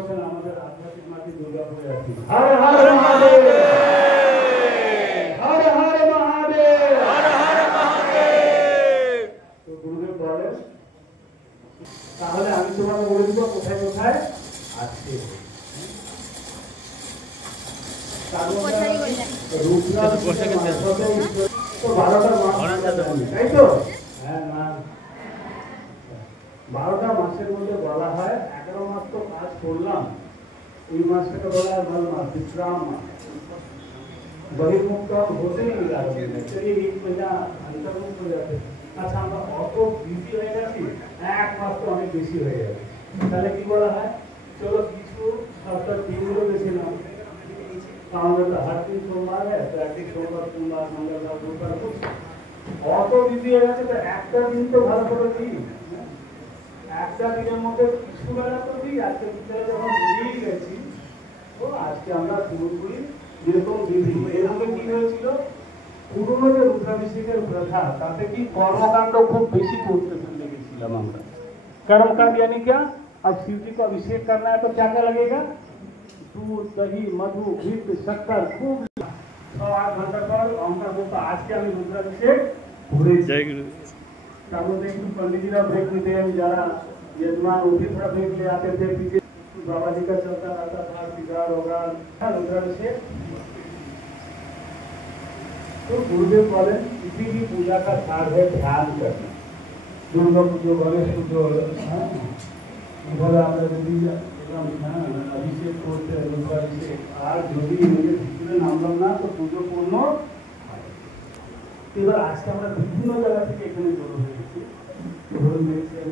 বছর আমাদের আধ্যাত্মিক মাটি দুর্গাপুরে আছি। হর হর মহাদেব, হর হর মহাদেব, হর হর মহাদেব। তো গুরুদেব বলেন, তাহলে আমি তোমাকে বলে দিব কোথায় কোথায় আছে। তো 12টা মাস, তাই তো? হ্যাঁ, না 12টা মাসের মধ্যে বলা হয় 11 মাস তো কাজ করলাম, এই মাসটাকে বলা হয় ভাল মাস, विश्राम मास। बहिर्मुक्त होते ही चलिए 1 महीना अंतर्मुक्त हो जाते। अच्छा, আমরা অত বিজি হয়ে গেছি, 1 মাস তো অনেক বেশি হয়ে যাবে। তাহলে কি বলা হয়, চলো কিছু সপ্তাহ দিনগুলো বেছে নাও। আমাদের তো हर दिन सोमवार है, तो एक सोमवार सोमवार मंगलवार बुधवार कुछ অত বিজি হয়ে গেছে, তো একটা দিন তো ভালো করে দিই, একটা দিনের মধ্যে কিছু বেলা তো দিই। আজকে বিকেলে যখন বেরিয়ে গেছি, তো আজকে আমরা পুরোপুরি যেরকম বিধি, এর মধ্যে কি হয়েছিল, পুরোনো যে রুদ্রাভিষেকের প্রথা, তাতে কি কর্মকাণ্ড খুব বেশি করতে লেগেছিলাম আমরা। कर्मकांड यानी क्या, अब शिव जी को अभिषेक करना है तो क्या क्या लगेगा, दूध दही मधु घृत शक्कर खूब 6-8 घंटा पर আমরা বলতো আজকে আমি রুদ্রাভিষেক ঘুরে যাই। তার মধ্যে একটু पंडित ब्रेक लेते हैं, যারা यजमान उठी थोड़ा ब्रेक ले आते थे, पीछे बाबा जी का चलता रहता था, सिगार होगा रुद्राभिषेक। तो गुरुदेव बोले किसी भी पूजा का सार है ध्यान करना। दुर्गा पूजो, गणेश पूजो, এবারে আমরা যদি অভিষেক করতে রুদ্রাভিষেক, আর যদি নিজের ভিতরে নামলাম না তো পুজো পূর্ণ। এবার আজকে আমরা বিভিন্ন জায়গা থেকে এখানে জড়ো হয়েছি। ধরুন দেখছেন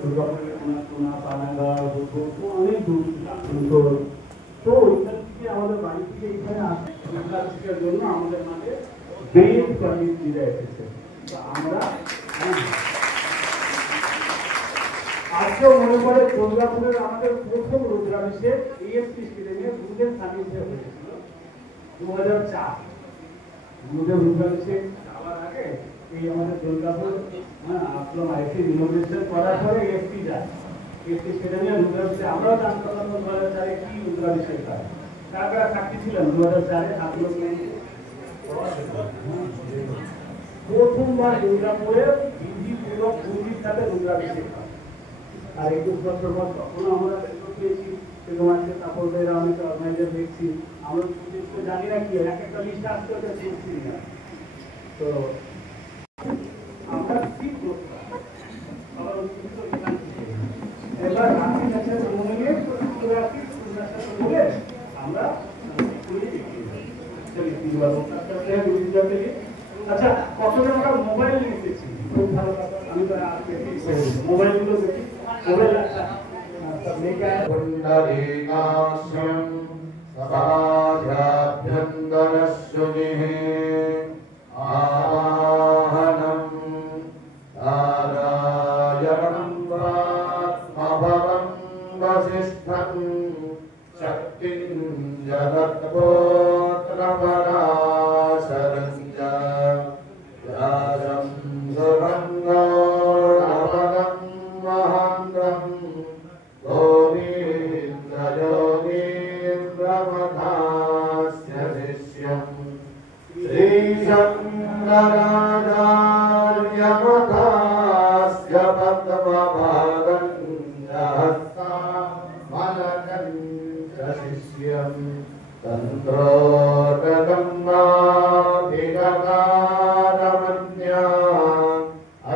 দুর্গাপুরের কোনা পানাগাঁও অনেক দূর, তো ওইখান থেকে আমাদের বাড়ি থেকে এখানে আসে রুদ্রাভিষেকের জন্য আমাদের মাঝে বেদ পণ্ডিতজিরা এসেছে। তো আমরা আজকেও মনে পড়ে দুর্গাপুরের আমাদের প্রথম রুদ্রাভিষেক ESP স্টেডিয়ামে গুরুদেব সান্নিধ্যে হয়েছিল 2004। গুরুদেব রুদ্রাভিষেক যাওয়ার আগে এই আমাদের দুর্গাপুর আপনার আইসি রিনোভেশন করার পরে ESP যায়, ESP স্টেডিয়ামে রুদ্রাভিষেক আমরাও জানতে পারলাম 2004-এ কি রুদ্রাভিষেক হয়। তারপরে সাক্ষী ছিলাম 2004-এ আপনার প্রথমবার দুর্গাপুরে বিধিপূর্বক পুরীর সাথে রুদ্রাভিষেক হয়। আর 21 বছর পর তখনও আমরা পেয়েছি, সেরকম আছে তাপসদের অনেক অর্গানাইজার দেখছি, আমরা তো জানি না কি এক একটা লিস্ট আসতে হতে দেখছি না। তো আমরা ঠিক করতাম এবার রাত্রি কাছে মনে বলে আমরা আচ্ছা, কতজন আমরা মোবাইল নিয়ে এসেছি, খুব ভালো কথা। আমি তো মোবাইলগুলো দেখি, মোবাইল पुण्डरीकास्यं सदाभ्यन्तरश्रुतिः आवाहनं नारायणं ब्रह्मभवं वसिष्ठं शक्तिं जगत्पुत्रपराशरं च व्यासं सुरङ्गोऽवगं महान्तं गोविन्दयोगीन्द्रमथास्य शिष्यं श्रीशङ्कराचार्यमथास्य पद्मभागं सहस्रमलकं च शिष्यं तन्त्रोटगम्माधिगकारमन्या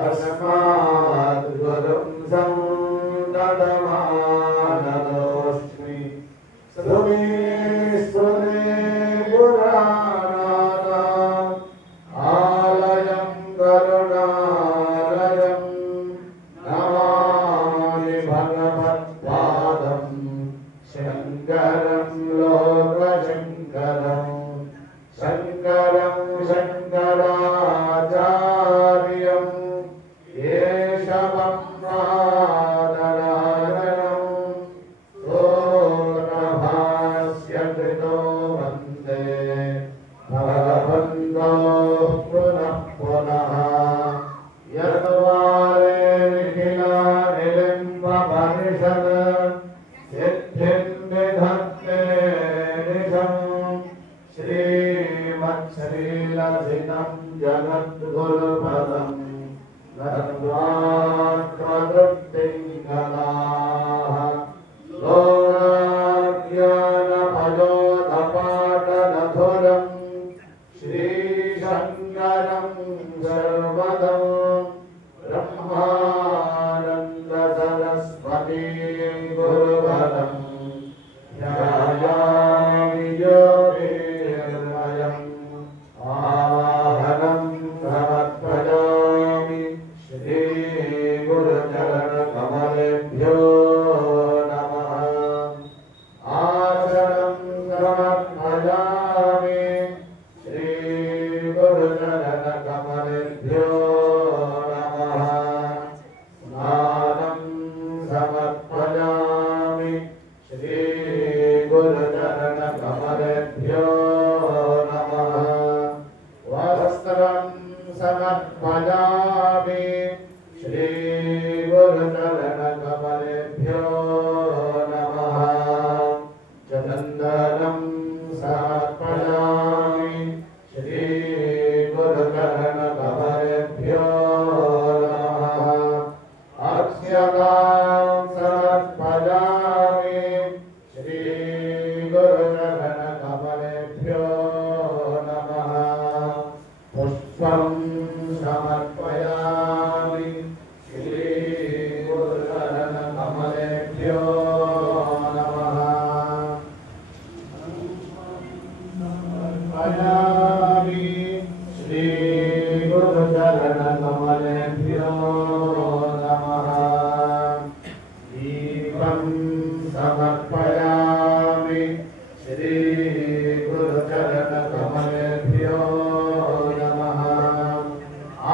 अस्माद्गुरुं सन्ददमानतोऽस्मि श्रुमे श्रुते पुराणानाम् आलयं करुणालयं नमामि भगवत्पादं शङ्करं लोकशङ्करं शङ्करं शङ्कराचार्यं केशवं समर्पयामि श्री गुरुचरण कमलेभ्यो नमः वस्त्रं समर्पयामि श्री गुरुचरण कमलेभ्यो नमः चन्दनं समर्पयामि श्री गुरुचरण कमलेभ्यो नमः अक्षतां समर्पयामि श्री गुरुचरण कमलेभ्यो नमः पुष्पं समर्पयामि श्री गुरुचरण कमलेभ्यो नमः समर्पयामि श्री गुरुचरण कमलेभ्यो नमः दीपं समर्पयामि श्री गुरुचरण कमलेभ्यो नमः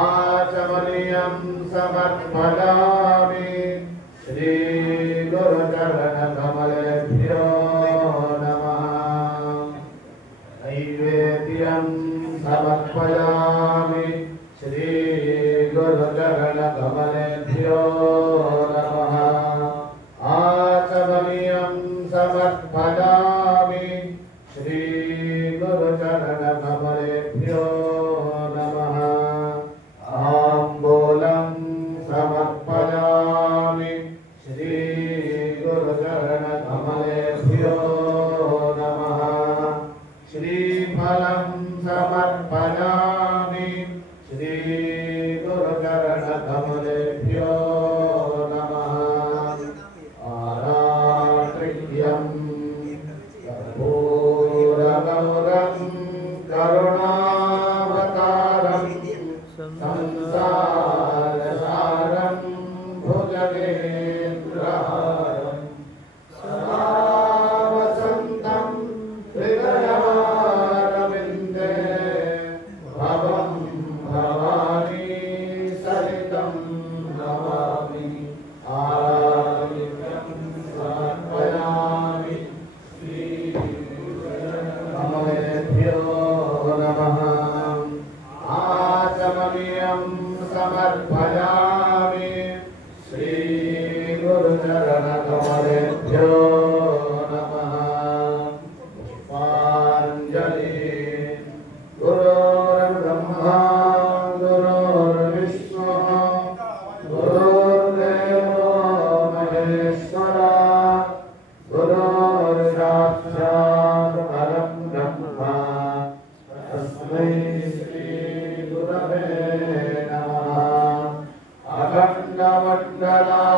आचमनीयं समर्पयामि श्री गुरुचरण कमलेभ्यो नमः नैवेद्यं समर्पयामि श्री गुरुचरण कमलेभ्यो नमः आचमनीयं समर्पयामि श्री गुरुचरण कमलेभ्यो नमः ताम्बूलं समर्पयामि श्री गुरुचरण कमलेभ्यो नमः श्रीफलं समर्पयामि श्री गुरुचरण कमलेभ्यो नमः आरात्रियं कर्पूरगौरं करुणावतारं संसारसारं भुजगेन्द्रहारं सदा वसन्तं हृदयारविन्दे भवं भवानी सहितं नमामि आराध्यं समर्पयामि श्रीकमलेभ्यो नमः आचमनीयं समर्पयामि श्रीगुरुचरण कमलेभ्यो नमः पुष्पाञ्जलि गुरुर्ब्रह्मा गुरुर्विष्णुः गुरुर्देवो महेश्वरः गुरुर्साक्षात् परं ब्रह्म तस्मै श्री गुरवे नमः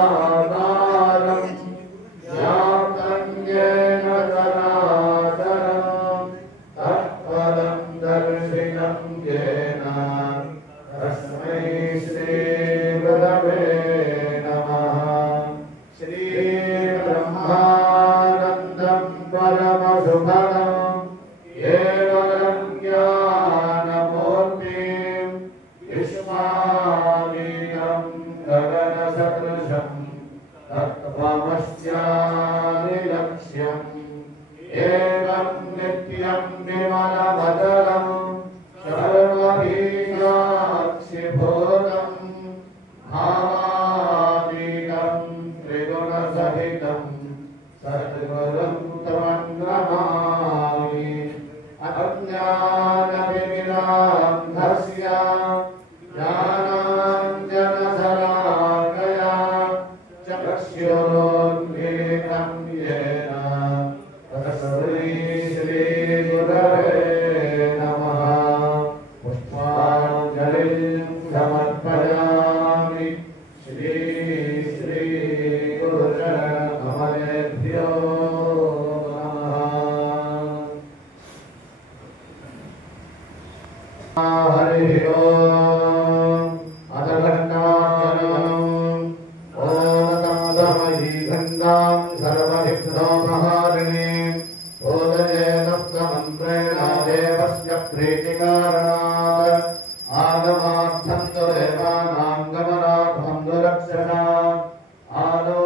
अखण्डमण्डलाकारं व्याप्तं येन चराचरं तत्पदं दर्शिनं येन तस्मै श्री गुरवे नमः श्रीब्रह्मानन्दं परमसुखदं केवलं ज्ञानमूर्तिं विश्वानीतं गगनसदृशं तत्त्वमस्यादिलक्ष्यम् एवं नित्यं विमलमचलं सर्वबीजाक्षिभूतं भावातीतं त्रिगुणसहितं सद्गुरुं त्वं नमामि अज्ञानविरान्धस्य ज्ञानाञ्जनशलाकया चक्षुरोन्मीलितं येन तस्मै श्रीगुरवे नमः पुष्पाञ्जलिं समर्पयामि श्रीगुरुचरण कमलेभ्यो नमः हरिः ओम् अथ घण्टाचरणम् ॐ तमहि गङ्गां सर्वविघ्नोपहारिणीं बोधयेतस्तमन्त्रेण देवस्य प्रीतिकारणात् आगमार्थं तु देवानां गमनार्थं तु रक्षणाम् आदौ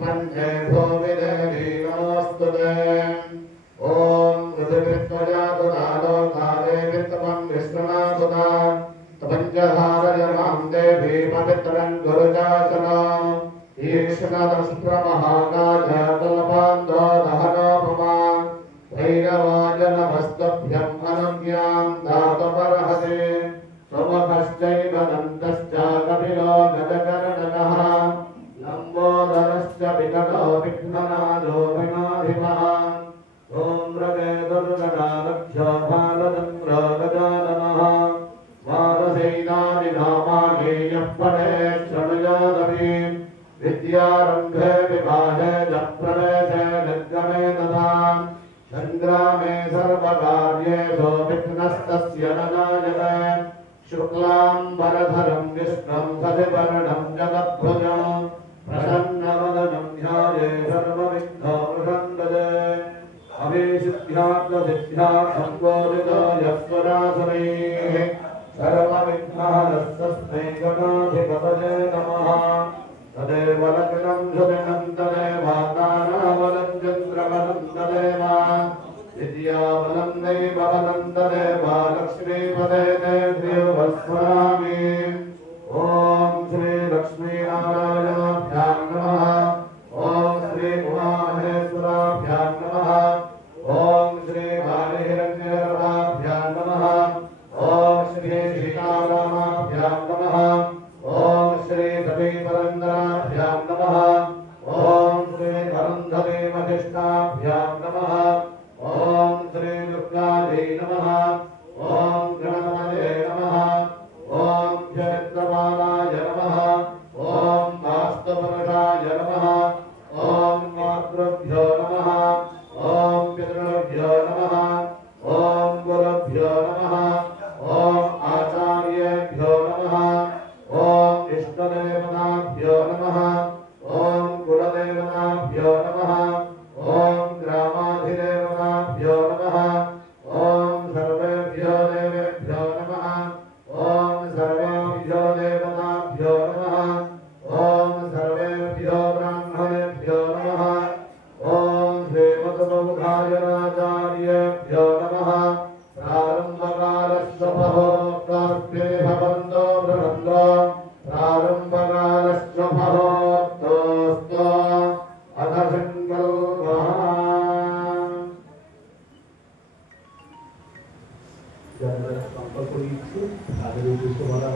पंचे भूमि देवी नमोस्तुते ओम पृथ्वीत्वया तुदालो काले वित्तमं विष्णुनाथुदा तपंचधारयमां देवी पवित्रं गुरुजासनम् ईक्षणदस्त्रमहाकाजतलपान्दो दहनोपमा भैरवाय नमस्तभ्यम् अनुज्ञां दातुमर्हते सोमकश्चैव दन्तश्च कपिलो गजकर्णकः लम्बोदरश्च विकटो विघ्ननादो विनाधिमान् ॐ मृगेतुर्गणालभ्यो बालचन्द्रो गजाननः मानसैनानि नामानि यः पठेत् शृणुयादपि विद्यारम्भे विवाहे च प्रवेशे निर्गमे तथा संग्रामे सर्वकार्येषु विघ्नस्तस्य न जायते शुक्लाम्बरधरं विष्णुं शशिवर्णं जगद्भुजं प्रसन्नवदनं ध्याये सर्वविघ्नोपशान्तये अभिसिद्ध्यार्थसिद्ध्यार्थं बोधितो यस्वरासुरैः सर्वविघ्नहरस्तस्मै गणाधिपतये नमः तदेव लग्नं सुदिनं तदेवादानाबलं चन्द्रबलं तदेव विद्याबलं दैवबलं तदेव लक्ष्मीपदे ते श्रीवस्मरामि ॐ श्री लक्ष्मीनारायणाभ्यां नमः ॐ श्री उमामहेश्वराभ्यां नमः ॐ श्री बालहिरण्यगर्भाभ्यां नमः ॐ श्री सीतारामाभ्यां नमः ॐ श्री सतीपरन्दराभ्यां नमः ॐ श्री धरन्धरी वसिष्ठाभ्यां नमः ॐ श्री दुर्गायै नमः ॐ गणपतये नमः ॐ चैत्रबालाय नमः ॐ वास्तुपुरुषाय नमः ॐ मातृभ्यो नमः ॐ पितृभ्यो नमः ॐ गुरुभ्यो नमः ॐ आचार्येभ्यो नमः ॐ इष्टदेवताभ्यो नमः ॐ कुलदेवताभ्यो नमः ॐ ग्रामाधिदेवताभ्यो नमः ॐ सर्वेभ्यो देवेभ्यो नमः ॐ सर्वेभ्यो देवताभ्यो नमः ॐ सर्वेभ्यो ब्राह्मणेभ्यो नमः ॐ श्रीमद्बौधायनाचार्येभ्यो नमः प्रारम्भकालस्य भवोक्तास्ते भवन्तो बृहन्तो प्रारम्भकालस्य भवोक्तोऽस्तु अथ सङ्कल्पः যারা সংকল্প নিচ্ছে তাদের উদ্দেশ্য বলা